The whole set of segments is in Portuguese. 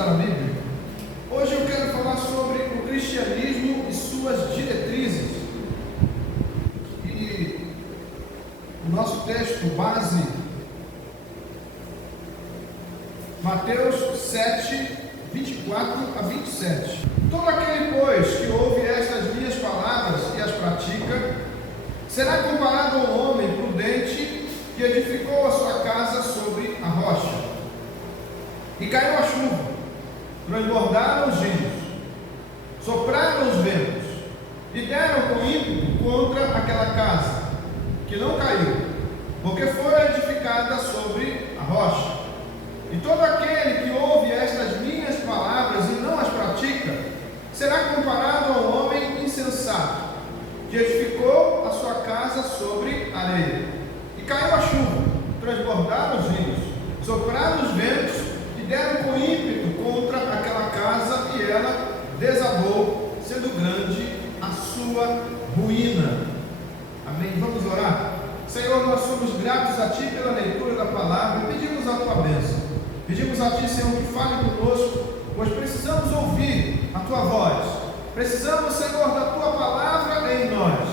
estudar a Bíblia. Hoje eu quero falar sobre o cristianismo e suas diretrizes. E o nosso texto base, Mateus 7, 24 a 27. Todo aquele, pois, que ouve estas minhas palavras e as pratica, será comparado a um homem prudente que edificou a sua casa sobre a rocha. E caiu a chuva, transbordaram os rios, sopraram os ventos, e deram com ímpeto contra aquela casa, que não caiu, porque foi edificada sobre a rocha. E todo aquele que ouve estas minhas palavras e não as pratica, será comparado a um homem insensato, que edificou a sua casa sobre areia. E caiu a chuva, transbordaram os rios, sopraram os ventos, e deram com ímpeto contra aquela casa, e ela desabou, sendo grande a sua ruína. Amém? Vamos orar? Senhor, nós somos gratos a Ti pela leitura da palavra, e pedimos a Tua bênção. Pedimos a Ti, Senhor, que fale conosco, pois precisamos ouvir a Tua voz. Precisamos, Senhor, da Tua palavra em nós.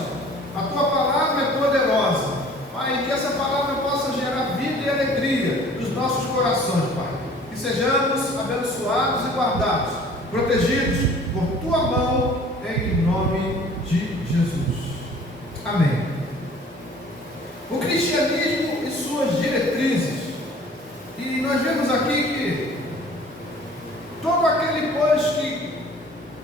A Tua palavra é poderosa, Pai, que essa palavra possa gerar vida e alegria nos nossos corações, Pai. Que sejamos abençoados e guardados, protegidos por Tua mão, em nome de Jesus. Amém. O cristianismo e suas diretrizes. E nós vemos aqui que todo aquele, pois, que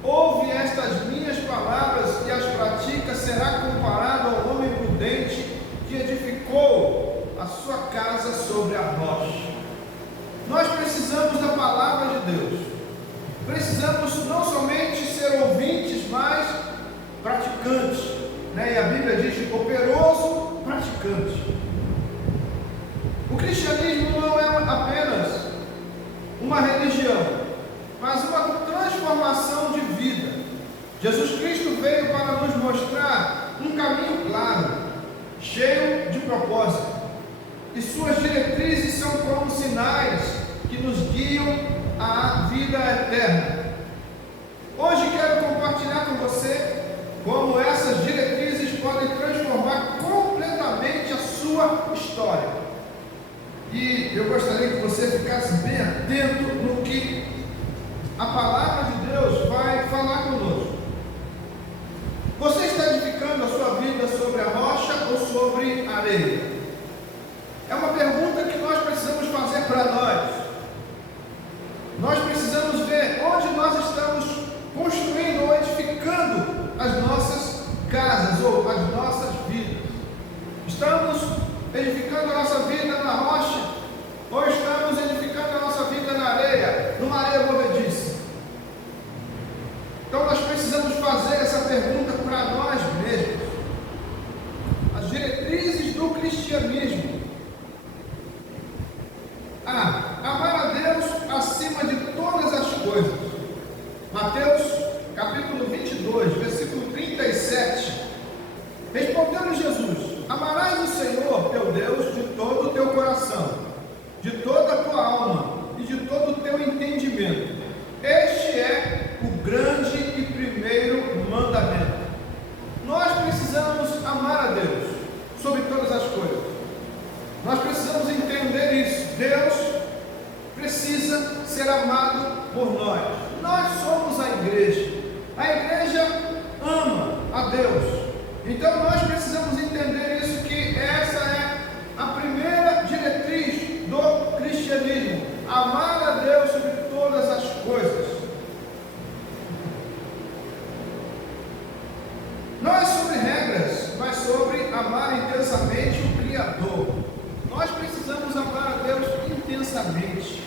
ouve estas minhas palavras e as pratica, será comparado ao homem prudente que edificou a sua casa sobre a rocha. Nós precisamos da palavra de Deus. Precisamos não somente ser ouvintes, mas praticantes, né? E a Bíblia diz operoso praticante. O cristianismo não é apenas uma religião, mas uma transformação de vida. Jesus Cristo veio para nos mostrar um caminho claro, cheio de propósito, e suas diretrizes são como sinais que nos guiam à vida eterna. Hoje quero compartilhar com você como essas diretrizes podem transformar completamente a sua história. E eu gostaria que você ficasse bem atento no que a palavra de Deus vai falar conosco. Você está edificando a sua vida sobre a rocha ou sobre a areia? É uma pergunta que nós precisamos fazer para nós. Nós precisamos ver onde nós estamos construindo ou edificando as nossas casas ou as nossas vidas. Estamos edificando a nossa vida na rocha, ou estamos edificando a nossa vida na areia, numa areia movediça? Então nós precisamos fazer essa pergunta para nós mesmos. As diretrizes do cristianismo. Amar a Deus acima de todas as coisas. Mateus capítulo 22, versículo 37. Respondeu Jesus: amarás o Senhor teu Deus de todo o teu coração, de toda a tua alma e de todo o teu entendimento. Este é o grande e primeiro mandamento. Nós precisamos amar a Deus sobre todas as coisas. Nós precisamos entender isso. Deus precisa ser amado por nós. Nós somos a igreja. A igreja ama a Deus. Então nós precisamos entender isso, que essa é a primeira diretriz do cristianismo: amar a Deus sobre todas as coisas. Não é sobre regras, mas sobre amar intensamente o Criador. Nós precisamos amar a Deus intensamente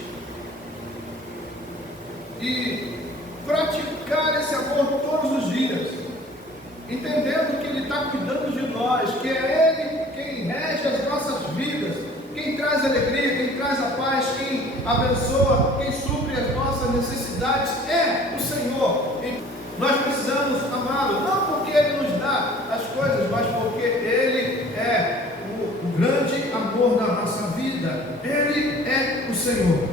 e praticar esse amor todos os dias, entendendo que Ele está cuidando de nós, que é Ele quem rege as nossas vidas, quem traz alegria, quem traz a paz, quem abençoa, quem supre as nossas necessidades é o Senhor. E nós precisamos amá-lo, não porque Ele nos dá as coisas, mas porque Ele é o grande amor da nossa vida. Ele é o Senhor.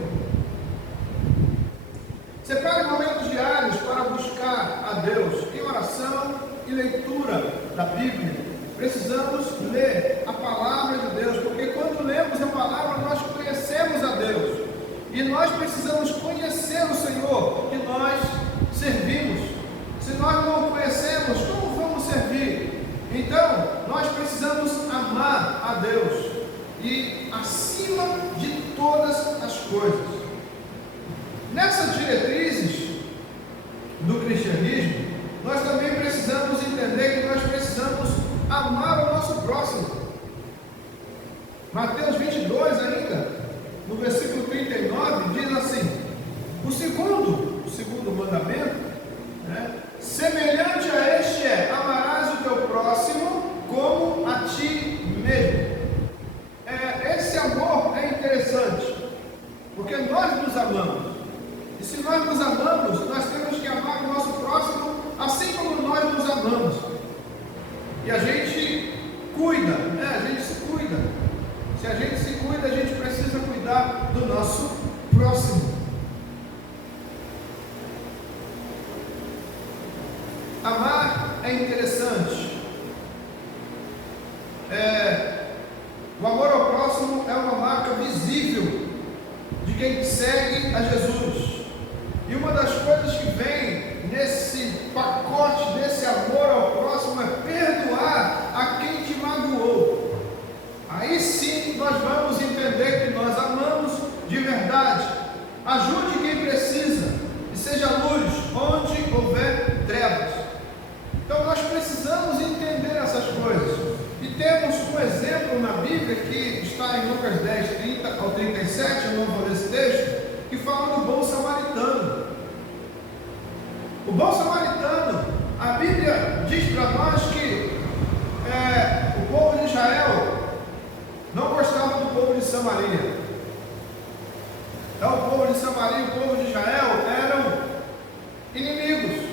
Bíblia. Precisamos ler a palavra de Deus, porque quando lemos a palavra nós conhecemos a Deus. E nós precisamos conhecer o Senhor que nós servimos. Se nós não o conhecemos, como vamos servir? Então, nós precisamos amar a Deus e acima de todas as coisas. Nessas diretrizes do cristianismo, nós também precisamos entender que nós precisamos amar o nosso próximo. Mateus 22 ainda, no versículo 39, diz assim: o segundo mandamento, semelhante a este amarás o teu próximo como a ti mesmo. Esse amor é interessante, porque nós nos amamos. E se nós nos amamos, nós temos que amar o nosso próximo assim como nós nos amamos. E a gente cuida, a gente se cuida. Se a gente se cuida, a gente precisa cuidar do nosso próximo. Amar é interessante. O amor ao próximo é uma marca visível de quem segue a Jesus. E uma das coisas que vem nesse pacote, desse amor ao próximo, é perdoar a quem te magoou. Aí sim nós vamos entender que nós amamos de verdade. Ajude quem precisa e seja luz onde houver trevas. Então nós precisamos entender essas coisas. E temos um exemplo na Bíblia que está em Lucas 10, 30 ao 37, eu não vou ler esse texto, que fala do bom samaritano. O bom samaritano, a Bíblia diz para nós que o povo de Israel não gostava do povo de Samaria. Então o povo de Samaria e o povo de Israel eram inimigos.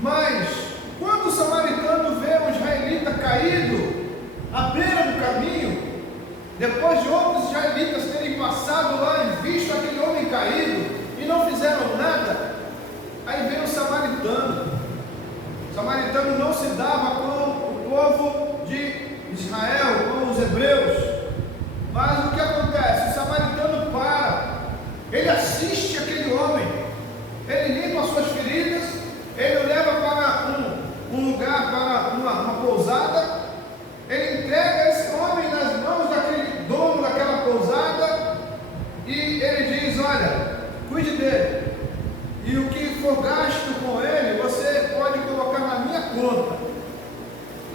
Mas quando o samaritano vê um israelita caído à beira do caminho, depois de outros israelitas terem passado lá e visto aquele homem caído e não fizeram nada, aí vem o samaritano. O samaritano não se dava com o povo de Israel, com os hebreus. Mas o que acontece? O samaritano para, ele assiste aquele homem, ele limpa as suas feridas, ele o leva para um lugar, para uma pousada, ele entrega esse homem nas mãos daquele dono daquela pousada e ele diz: olha, cuide dele, e o que for gasto com ele, você pode colocar na minha conta.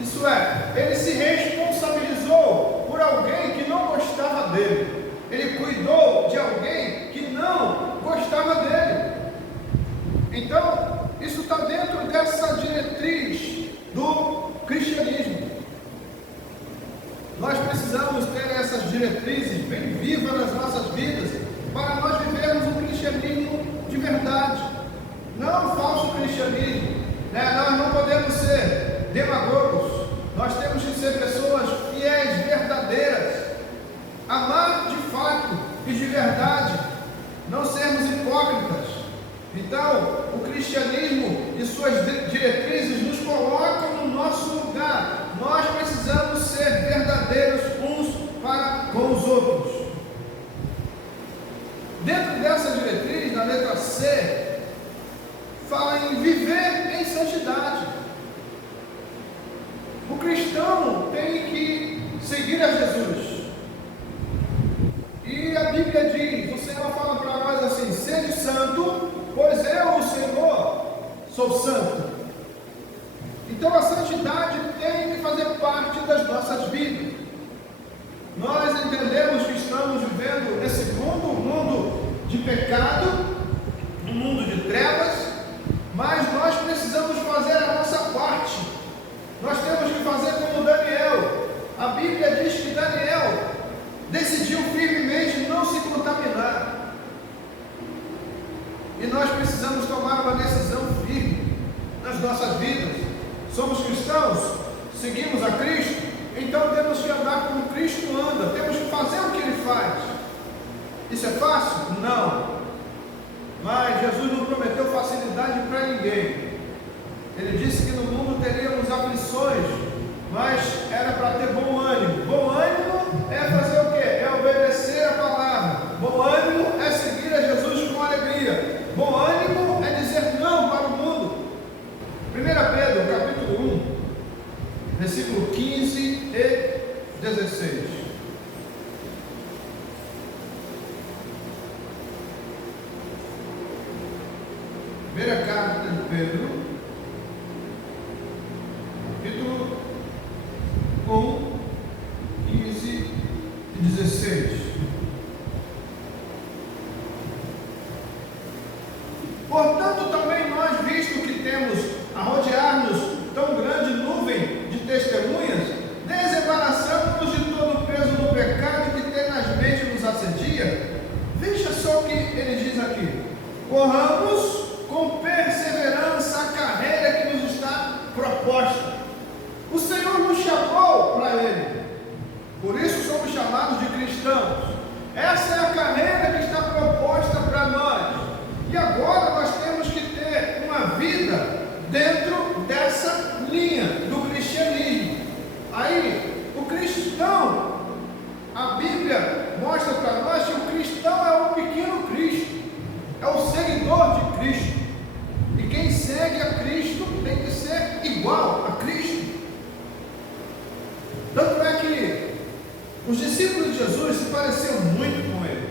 Isso é, ele se responsabilizou por alguém que não gostava dele, ele cuidou de alguém que não gostava dele. Então, isso está dentro dessa diretriz do cristianismo. Nós precisamos ter essas diretrizes bem vivas nas nossas vidas, para nós vivermos um cristianismo de verdade, não um falso cristianismo. Nós não podemos ser demagogos, nós temos que ser pessoas fiéis, verdadeiras, amar de fato e de verdade, não sermos hipócritas. Então, o cristianismo e suas diretrizes nos colocam no nosso lugar. Nós precisamos ser verdadeiros uns para com os outros. Dentro dessa diretriz, na letra C, fala em viver em santidade. O cristão tem que seguir a Jesus. E a Bíblia diz, o Senhor fala para nós assim: sede santo, pois eu, o Senhor, sou santo. Então a santidade tem que fazer parte das nossas vidas. Nós entendemos que estamos vivendo nesse mundo, um mundo de pecado, um mundo de trevas, mas nós precisamos fazer a nossa parte. Nós temos que fazer como Daniel. A Bíblia diz que Daniel decidiu firmemente não se contaminar. E nós precisamos tomar uma decisão firme nas nossas vidas. Somos cristãos, seguimos a Cristo, então temos que andar como Cristo anda, temos que fazer o que Ele faz. Isso é fácil? Não. Mas Jesus não prometeu facilidade para ninguém. Ele disse que no mundo teríamos aflições, mas era para ter bom ânimo. Bom ânimo é fazer o quê? É obedecer a palavra. Bom ânimo é seguir a Jesus com alegria. Bom ânimo é dizer não para o mundo. 1 Pedro, capítulo 1, versículo 15 e 16. Primeira carta de Pedro, capítulo 1, 15 e 16. Portanto, também nós, visto que temos a rodear-nos tão grande nuvem de testemunhas, desembaraçamos-nos de todo o peso do pecado que tenazmente nos assedia. Veja só o que ele diz aqui: corramos com perseverança a carreira que nos está proposta. O Senhor nos chamou para Ele, por isso somos chamados de cristãos. Essa é a carreira que está proposta para nós, e agora nós temos que ter uma vida dentro dessa linha do cristianismo. Aí, o cristão, a Bíblia mostra para nós que o cristão é o pequeno Cristo, é o seguidor de Cristo. E quem segue a Cristo tem que ser igual a Cristo. Tanto é que os discípulos de Jesus se pareciam muito com ele.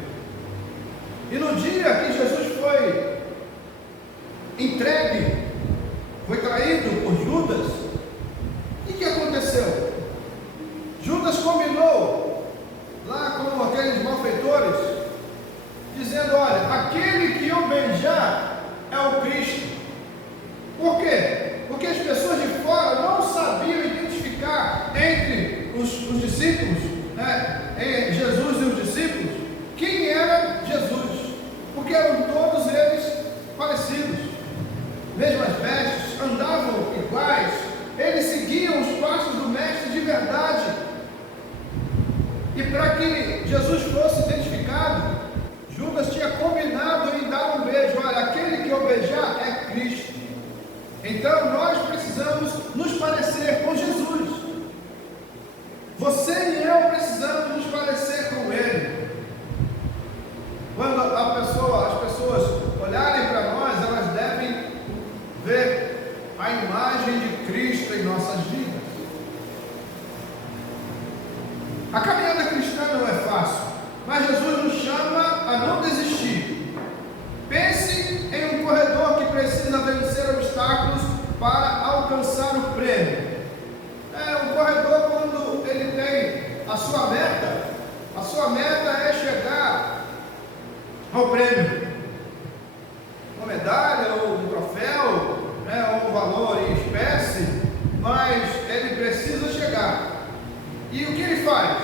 E no dia que Jesus foi entregue, foi traído por Judas, o que aconteceu? Judas combinou lá com aqueles malfeitores, dizendo: olha, aquele que eu beijar é o Cristo. Por quê? Porque as pessoas de fora não sabiam identificar entre os discípulos, Jesus e os discípulos, quem era Jesus, porque eram todos eles parecidos, mesmas vestes, andavam iguais, eles seguiam os passos do mestre de verdade. E para que Jesus fosse identificado, Judas tinha combinado em dar um beijo. Olha, aquele que eu beijar é Cristo. Então nós precisamos nos parecer com Jesus. Você e eu precisamos nos parecer com Ele. Quando as pessoas olharem para nós, elas devem ver a imagem de Cristo em nossas vidas. A caminhada cristã não é fácil, mas Jesus nos chama a não desistir. Pense em um corredor que precisa vencer obstáculos para alcançar o prêmio. Um corredor, quando ele tem a sua meta é chegar ao prêmio, uma medalha ou um troféu, ou um valor em espécie, mas ele precisa chegar. E o que ele faz?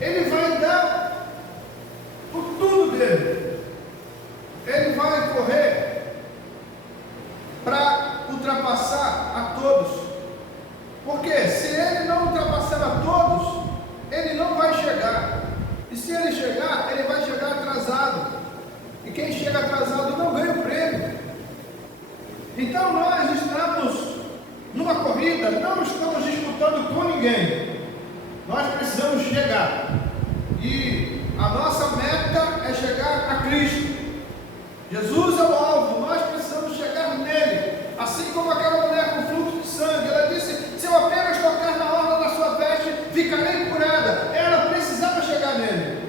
Ele vai dar por tudo dele. Ele vai correr para ultrapassar a todos. Porque se ele não ultrapassar a todos, ele não vai chegar. E se ele chegar, ele vai chegar atrasado. E quem chega atrasado não ganha o prêmio. Então nós estamos numa corrida, não estamos disputando com ninguém. Nós precisamos chegar. E a nossa meta é chegar a Cristo. Jesus é o alvo, nós precisamos chegar nele. Assim como aquela mulher com fluxo de sangue, ela disse: se eu apenas tocar na orla da sua veste, ficarei curada. Ela precisava chegar nele.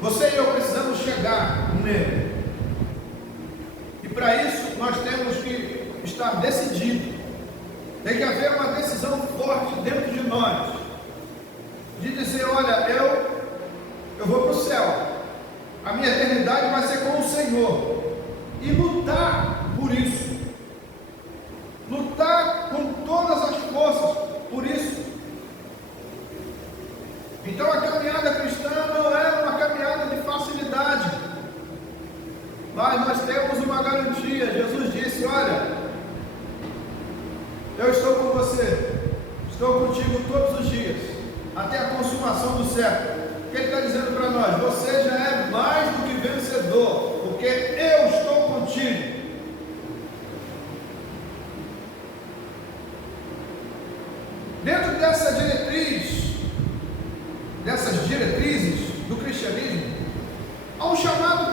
Você e eu precisamos chegar nele. E para isso nós temos que estar decididos. Tem que haver uma decisão forte dentro de nós, de dizer: olha, eu vou para o céu, a minha eternidade vai ser com o Senhor, e lutar por isso, lutar com todas as forças por isso. Então a caminhada cristã não é uma caminhada de facilidade, mas nós temos uma garantia. Jesus disse: olha, eu estou com você, estou contigo todos os dias, até a consumação do século. O que ele está dizendo para nós? Você já é mais do que vencedor, porque eu estou contigo.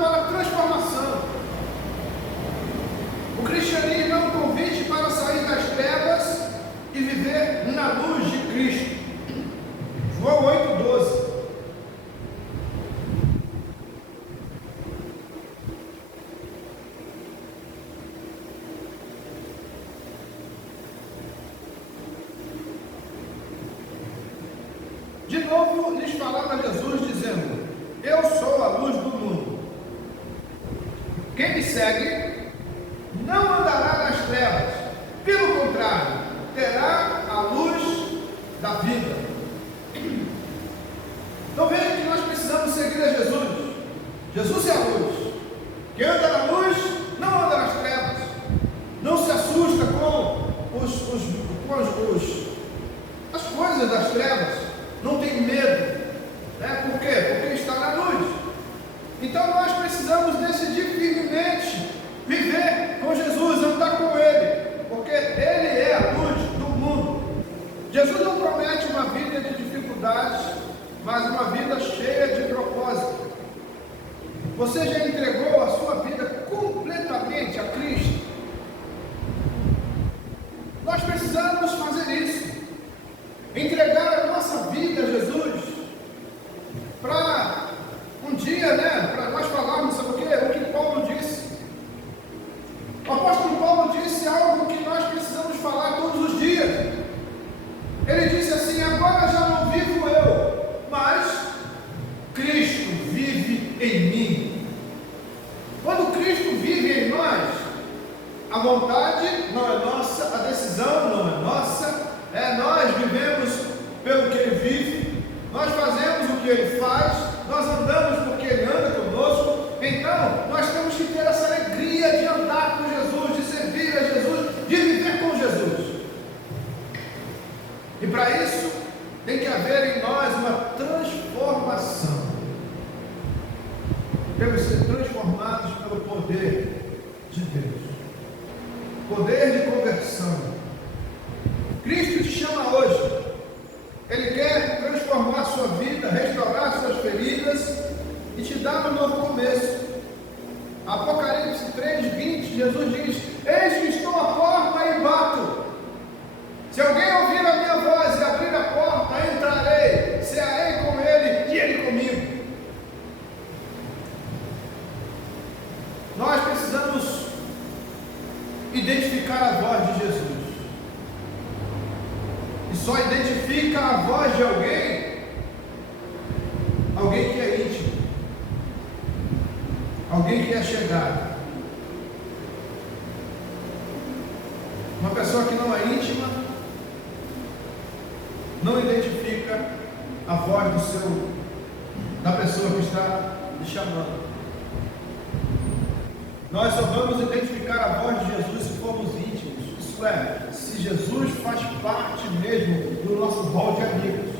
para a transformação. O cristianismo é um convite para sair das trevas e viver na luz de Cristo. João 8,12. De novo lhes falava Jesus, dizendo: Eu sou a luz do mundo. Quem me segue não andará nas trevas, pelo contrário, terá a luz da vida. Então veja que nós precisamos seguir a Jesus. Jesus é a luz. Quem anda na luz não anda nas trevas. Não se assusta com as coisas das trevas. Não tem medo. Por quê? Porque está na luz. Então nós precisamos decidir firmemente viver com Jesus, andar com Ele, porque Ele é a luz do mundo. Jesus não promete uma vida de dificuldades, mas uma vida cheia de propósito. Você já entregou a sua vida completamente a Cristo? Nós precisamos fazer isso. Entregar a nossa vida a Jesus, para um dia, para nós falarmos sobre o que Paulo disse. O apóstolo Paulo disse algo que nós precisamos falar todos os dias. Ele disse assim: agora já não vivo eu, mas Cristo vive em mim. Quando Cristo vive em nós, a vontade não é nossa, a decisão não é nossa. Nós vivemos pelo que Ele vive, nós fazemos o que Ele faz, nós andamos porque Ele anda conosco. Então, nós temos que ter essa alegria de andar com Jesus, de servir a Jesus, de viver com Jesus. E para isso, tem que haver em nós uma transformação. Temos que ser transformados pelo poder de Deus, poder de conversão. Cristo te chama hoje. Ele quer transformar a sua vida, restaurar suas feridas e te dar um novo começo. Apocalipse 3:20, Jesus diz: Eis que estou à porta e bato. Se alguém ouvir a minha voz e abrir a porta, entrarei, cearei com ele e ele comigo. Nós precisamos identificar a voz de Jesus. E só identifica a voz de alguém que é íntimo, alguém que é chegado. Uma pessoa que não é íntima não identifica a voz da pessoa que está lhe chamando. Nós só vamos identificar a voz de Jesus se formos íntimos. Isso é, se Jesus faz parte mesmo do nosso rol de amigos.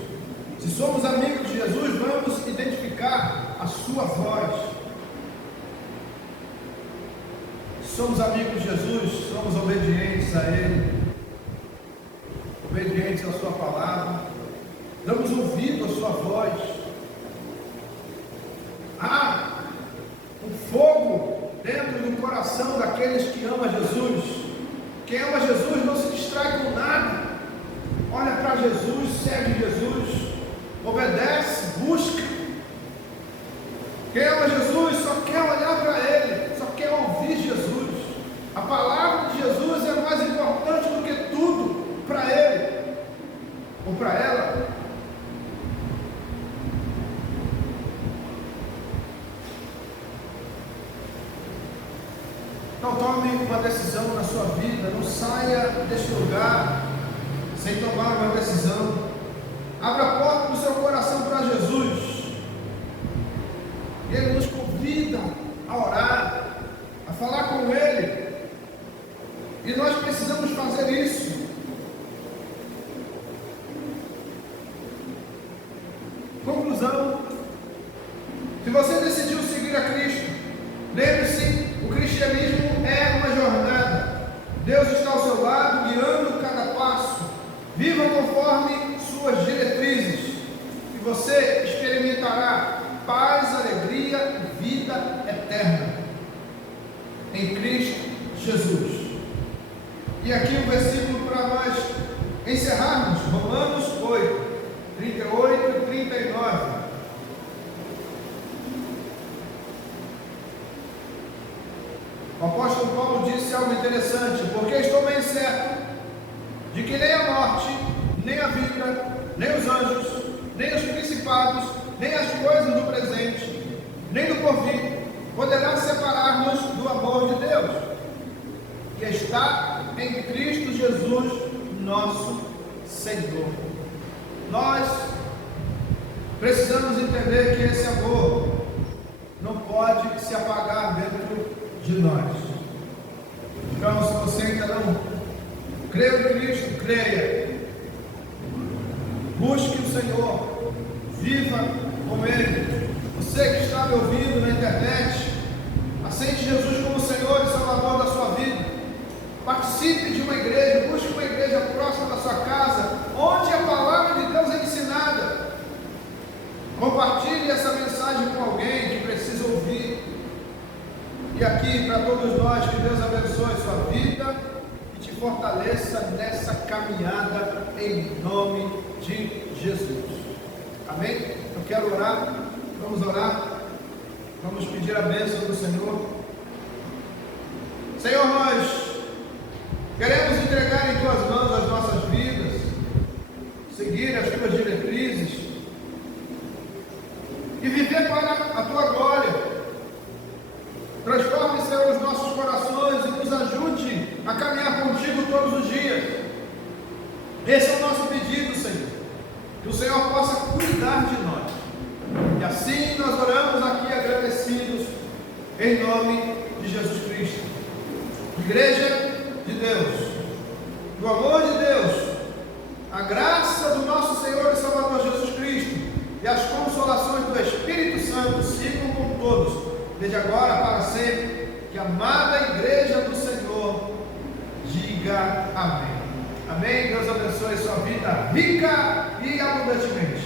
Se somos amigos de Jesus, vamos identificar a sua voz. Se somos amigos de Jesus, somos obedientes a Ele, obedientes à sua palavra, damos ouvido à sua voz. Há um fogo dentro do coração daqueles que amam Jesus. Quem ama Jesus não se distrai com nada. Olha para Jesus, segue Jesus, obedece, busca. Quem ama Jesus só quer olhar para Ele, só quer ouvir Jesus. A palavra de Jesus é mais importante do que tudo para Ele ou para ela. Então tome uma decisão na sua vida, não saia deste lugar sem tomar uma decisão. Abra a porta do seu coração para Jesus. Ele nos convida a orar, a falar com Ele, e nós precisamos fazer isso. Conclusão: se você decidiu seguir a Cristo, lembre-se, o cristianismo é uma jornada. Deus está ao seu lado, guiando cada passo. Viva conforme suas diretrizes, e você experimentará paz, alegria e vida eterna. em Cristo Jesus. E aqui um versículo para nós encerrarmos, Romanos 8, 38 e 39. O apóstolo Paulo disse algo interessante: porque estou bem certo de que nem a morte, nem a vida, nem os anjos, nem os principados, nem as coisas do presente, nem do porvir, poderá separar-nos do amor de Deus, que está em Cristo Jesus, nosso Senhor. Nós precisamos entender que esse amor não pode se apagar dentro de nós. Então, se você ainda não crê em Cristo, creia. Busque o Senhor, viva com Ele. Você que está me ouvindo na internet, aceite Jesus como Senhor e Salvador da sua vida. Participe de uma igreja, busque uma igreja próxima da sua casa, onde a palavra de Deus é ensinada. Compartilhe essa mensagem com alguém que precisa ouvir. E aqui, para todos nós, que Deus abençoe a sua vida e te fortaleça nessa caminhada, em nome de Jesus. Amém? Eu quero orar. Vamos orar. Vamos pedir a bênção do Senhor. Senhor, nós queremos entregar em tuas mãos as nossas vidas, seguir as tuas diretrizes e viver para a tua glória. Transforme, Senhor, os nossos corações e nos ajude a caminhar contigo todos os dias. Esse é o nosso pedido, Senhor. Que o Senhor possa cuidar de nós. E assim nós oramos aqui agradecidos em nome de Jesus Cristo. Igreja de Deus, do amor de Deus, a graça do nosso Senhor e Salvador Jesus Cristo e as consolações do Espírito Santo sigam com todos, desde agora para sempre. Que a amada igreja do Senhor diga amém. Amém. Deus abençoe sua vida rica e abundantemente.